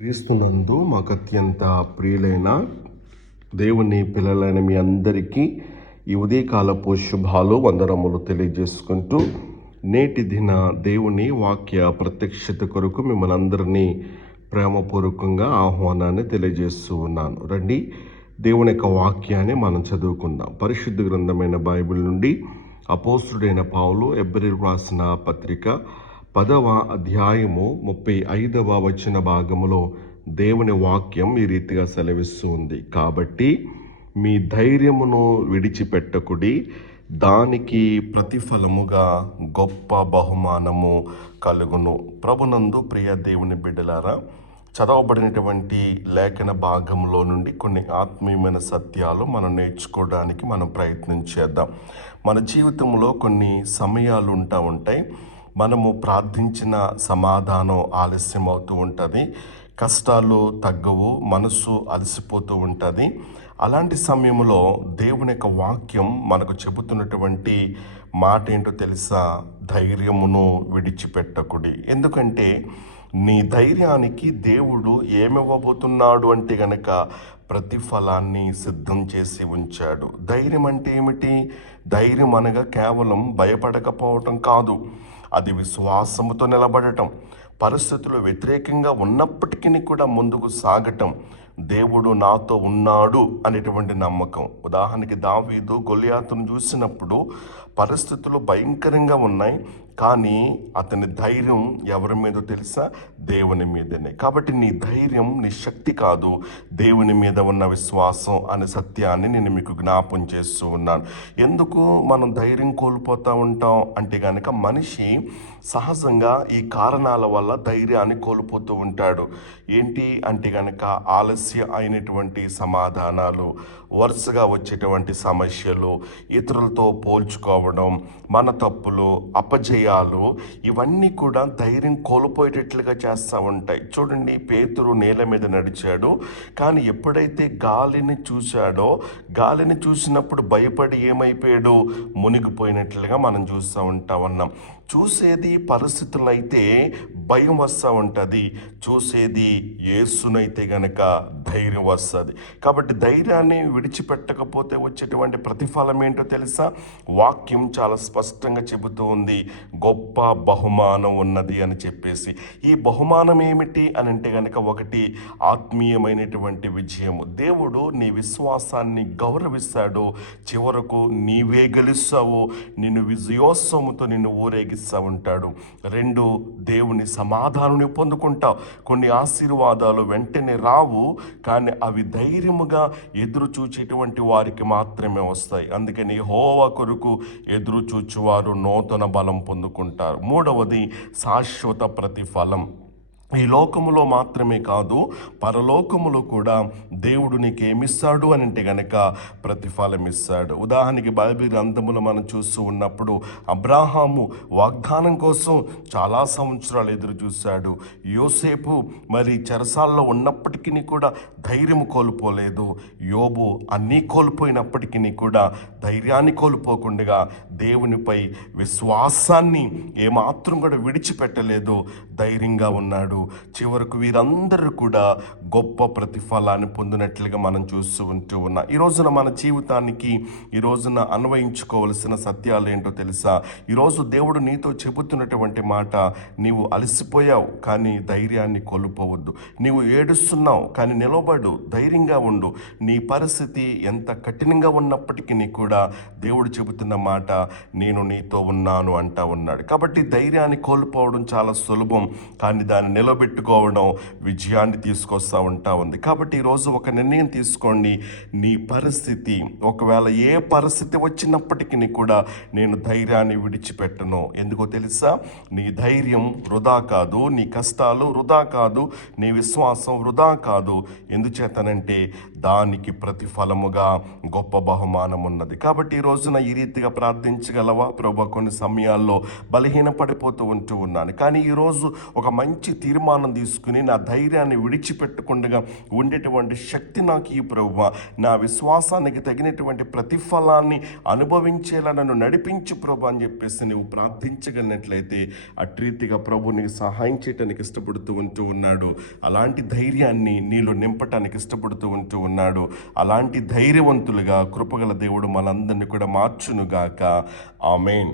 క్రీస్తునందు మాకు అత్యంత ప్రియులైన దేవుని పిల్లలైన మీ అందరికీ ఈ ఉదయకాలపు శుభాలు వందనములు తెలియజేసుకుంటూ నేటి దిన దేవుని వాక్య ప్రత్యక్షత కొరకు మిమ్మల్ని అందరినీ ప్రేమపూర్వకంగా ఆహ్వానాన్ని తెలియజేస్తూ ఉన్నాను. రండి, దేవుని యొక్క వాక్యాన్ని మనం చదువుకుందాం. పరిశుద్ధ గ్రంథమైన బైబిల్ నుండి అపోస్తుడైన పౌలు హెబ్రీయులకు రాసిన పత్రిక 10వ అధ్యాయము 35వ వచన భాగములో దేవుని వాక్యం ఈ రీతిగా సెలవిస్తూ ఉంది. కాబట్టి మీ ధైర్యమును విడిచిపెట్టకుడి, దానికి ప్రతిఫలముగా గొప్ప బహుమానము కలుగును. ప్రభునందు ప్రియ దేవుని బిడ్డలారా, చదవబడినటువంటి లేఖన భాగంలో నుండి కొన్ని ఆత్మీయమైన సత్యాలు మనం నేర్చుకోవడానికి మనం ప్రయత్నం చేద్దాం. మన జీవితంలో కొన్ని సమయాలు ఉంటాయి, మనము ప్రార్థించిన సమాధానం ఆలస్యం అవుతూ ఉంటుంది, కష్టాలు తగ్గవు, మనసు అలసిపోతూ ఉంటుంది. అలాంటి సమయంలో దేవుని యొక్క వాక్యం మనకు చెబుతున్నటువంటి మాట ఏంటో తెలుసా? ధైర్యమును విడిచిపెట్టకుడి. ఎందుకంటే నీ ధైర్యానికి దేవుడు ఏమివ్వబోతున్నాడు అంటే గనక ప్రతిఫలాన్ని సిద్ధం చేసి ఉంచాడు. ధైర్యం అంటే ఏమిటి? ధైర్యం అనగా కేవలం భయపడకపోవటం కాదు, అది విశ్వాసముతో నిలబడటం, పరిస్థితులు వ్యతిరేకంగా ఉన్నప్పటికీ కూడా ముందుకు సాగటం, దేవుడు నాతో ఉన్నాడు అనేటువంటి నమ్మకం. ఉదాహరణకి దావీదు గొలియాతును చూసినప్పుడు పరిస్థితులు భయంకరంగా ఉన్నాయి, కానీ అతని ధైర్యం ఎవరి మీద తెలుసా? దేవుని మీదనే. కాబట్టి నీ ధైర్యం నీ శక్తి కాదు, దేవుని మీద ఉన్న విశ్వాసం అనే సత్యాన్ని నేను మీకు జ్ఞాపం చేస్తూ ఉన్నాను. ఎందుకు మనం ధైర్యం కోల్పోతూ ఉంటాం అంటే కనుక మనిషి సహజంగా ఈ కారణాల వల్ల ధైర్యాన్ని కోల్పోతూ ఉంటాడు. ఏంటి అంటే కనుక ఆలస్య అయినటువంటి సమాధానాలు, వరుసగా వచ్చేటువంటి సమస్యలు, ఇతరులతో పోల్చుకోవడం, మన తప్పులు, అపజయాలు, ఇవన్నీ కూడా ధైర్యం కోల్పోయేటట్లుగా చేస్తూ ఉంటాయి. చూడండి, పేతురు నేల మీద నడిచాడు, కానీ ఎప్పుడైతే గాలిని చూశాడో, గాలిని చూసినప్పుడు భయపడి ఏమైపోయాడు? మునిగిపోయినట్లుగా మనం చూస్తూ ఉన్నాం. చూసేది పరిస్థితులు అయితే భయం వస్తూ ఉంటుంది, చూసేది యేసునైతే గనక ధైర్యం వస్తుంది. కాబట్టి ధైర్యాన్ని విడిచిపెట్టకపోతే వచ్చేటువంటి ప్రతిఫలం ఏంటో తెలుసా? వాక్యం చాలా స్పష్టంగా చెబుతూ ఉంది, గొప్ప బహుమానం ఉన్నది అని చెప్పేసి. ఈ బహుమానం ఏమిటి అని అంటే కనుక ఒకటి ఆత్మీయమైనటువంటి విజయము. దేవుడు నీ విశ్వాసాన్ని గౌరవిస్తాడు, చివరకు నీవే గెలుస్తావు, నిన్ను విజయోత్సవంతో నిన్ను ఊరేగిస్తూ ఉంటాడు. 2, దేవుని సమాధానం పొందుకుంటావు. కొన్ని ఆశీర్వాదాలు వెంటనే రావు, కానీ అవి ధైర్యముగా ఎదురు చూచేటువంటి వారికి మాత్రమే వస్తాయి. అందుకని యెహోవా కొరకు ఎదురు చూచువారు నూతన బలం పొందుకుంటారు. 3వది శాశ్వత ప్రతిఫలం. ఈ లోకములో మాత్రమే కాదు, పరలోకములో కూడా దేవుడు నీకు ఏమిస్తాడు అని అంటే గనక ప్రతిఫలం ఇస్తాడు. ఉదాహరణకి బైబిల్ గ్రంథములో మనం చూస్తూ ఉన్నప్పుడు అబ్రాహాము వాగ్దానం కోసం చాలా సంవత్సరాలు ఎదురు చూశాడు. యోసేపు మరి చెరసాల్లో ఉన్నప్పటికీ కూడా ధైర్యం కోల్పోలేదు. యోబు అన్నీ కోల్పోయినప్పటికీ కూడా ధైర్యాన్ని కోల్పోకుండా దేవునిపై విశ్వాసాన్ని ఏమాత్రం కూడా విడిచిపెట్టలేదు, ధైర్యంగా ఉన్నాడు. చివరకు వీరందరూ కూడా గొప్ప ప్రతిఫలాన్ని పొందినట్లుగా మనం చూస్తూ ఉన్నాం. ఈ రోజున మన జీవితానికి ఈ రోజున అన్వయించుకోవలసిన సత్యాలు ఏంటో తెలుసా? ఈరోజు దేవుడు నీతో చెబుతున్నటువంటి మాట, నీవు అలసిపోయావు కానీ ధైర్యాన్ని కోల్పోవద్దు. నీవు ఏడుస్తున్నావు కానీ నిలబడు, ధైర్యంగా ఉండు. నీ పరిస్థితి ఎంత కఠినంగా ఉన్నప్పటికీ కూడా దేవుడు చెబుతున్న మాట, నేను నీతో ఉన్నాను అంటా ఉన్నాడు. కాబట్టి ధైర్యాన్ని కోల్పోవడం చాలా సులభం, కానీ దాన్ని నిలబెట్టుకోవడం విజయాన్ని తీసుకొస్తూ ఉంది. కాబట్టి ఈరోజు ఒక నిర్ణయం తీసుకోండి. నీ పరిస్థితి ఒకవేళ ఏ పరిస్థితి వచ్చినప్పటికీ కూడా నేను ధైర్యాన్ని విడిచిపెట్టను. ఎందుకో తెలుసా? నీ ధైర్యం వృధా కాదు, నీ కష్టాలు వృధా కాదు, నీ విశ్వాసం వృధా కాదు. ఎందుచేతనంటే దానికి ప్రతిఫలముగా గొప్ప బహుమానం ఉన్నది. కాబట్టి ఈ రోజున ఈ రీతిగా ప్రార్థించగలవా? ప్రభు, కొన్ని సమయాల్లో బలహీన పడిపోతూ ఉన్నాను, కానీ ఈరోజు ఒక మంచి తీర్మానం తీసుకుని నా ధైర్యాన్ని విడిచిపెట్టకుండా ఉండేటువంటి శక్తి నాకు ఈ ప్రభువా, నా విశ్వాసానికి తగినటువంటి ప్రతిఫలాన్ని అనుభవించేలా నన్ను నడిపించు ప్రభు అని చెప్పేసి నువ్వు ప్రార్థించగలిగినట్లయితే అట్రీతిగా ప్రభు నీకు సహాయం చేయటానికి ఇష్టపడుతూ ఉంటూ ఉన్నాడు. అలాంటి ధైర్యాన్ని నీలో నింపటానికి ఇష్టపడుతూ ఉంటూ ఉన్నాడు. అలాంటి ధైర్యవంతులుగా కృపగల దేవుడు మనందరినీ కూడా మార్చునుగాక. ఆమేన్.